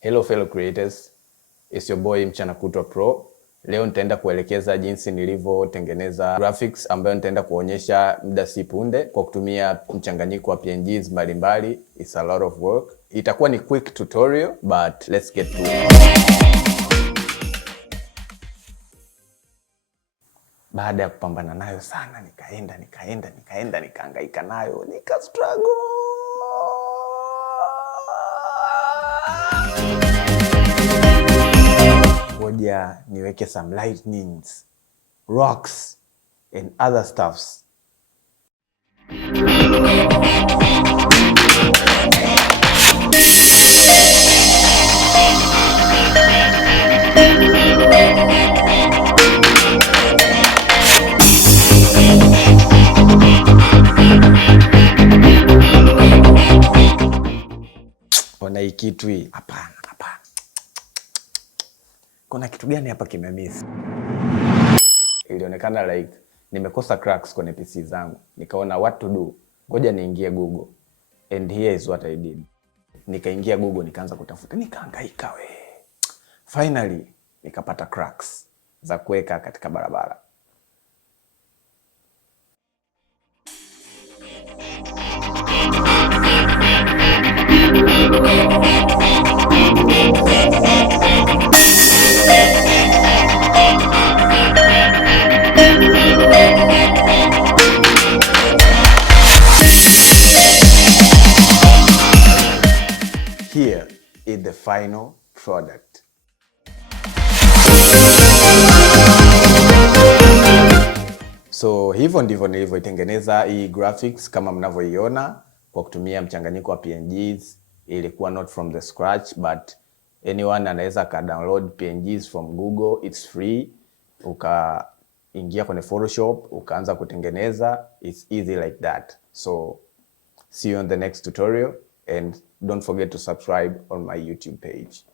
Hello fellow creators, it's your boy Mchana Kutwa Pro. Leo nitaenda kuelekeza jinsi nilivyotengeneza graphics ambayo nitaenda kuonyesha muda si punde kwa kutumia mchanganyiko wa PNGs mbalimbali. It's a lot of work. Itakuwa ni quick tutorial, but let's get to it. Baada ya kupambana nayo sana, nikahangaika nayo, struggle. Ngoja niweke some lightnings, rocks and other stuffs. Ona hii kitu hii. Hapana. Kuna kitu gani hapa kimemiss? Ilionekana like nimekosa cracks kwenye PC zangu. Nikaona what to do. Ngoja niingie Google. And here is what I did. Nikaingia Google, nikaanza kutafuta, nikahangaika we. Finally, nikapata cracks za kuweka katika barabara. Here is the final product. So hivyo ndivyo nilivyoitengeneza hii graphics kama mnavyoiona kwa kutumia mchanganyiko wa PNGs. Ilikuwa not from the scratch, but anyone anaweza ka download PNGs from Google, it's free. Ukaingia kwenye Photoshop, ukaanza kutengeneza, it's easy like that. So see you on the next tutorial, and don't forget to subscribe on my YouTube page.